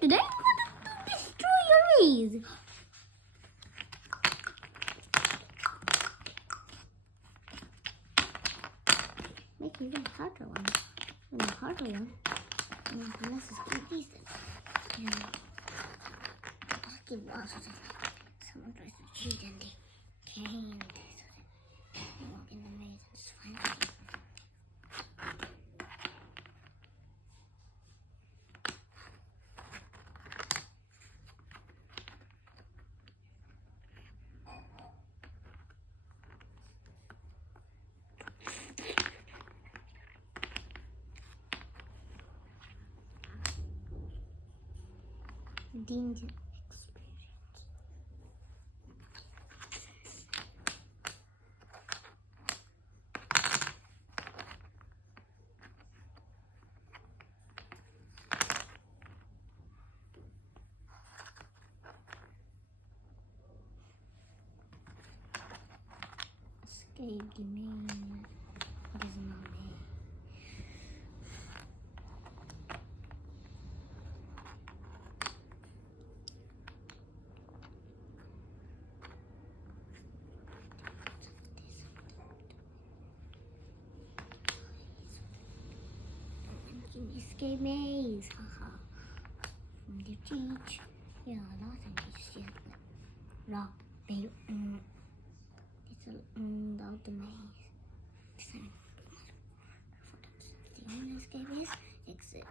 Today I'm gonna destroy your maze. Make even harder one. Even harder one. Unless it's too decent. I'll give lots of someone tries to cheat and they can't. They walk in the maze and just find it. Danger experience. Escape the maze. It is not me. Escape maze, haha. From the teach. Yeah, nothing is yet. Rock, they, it's about the maze. The only escape is exit.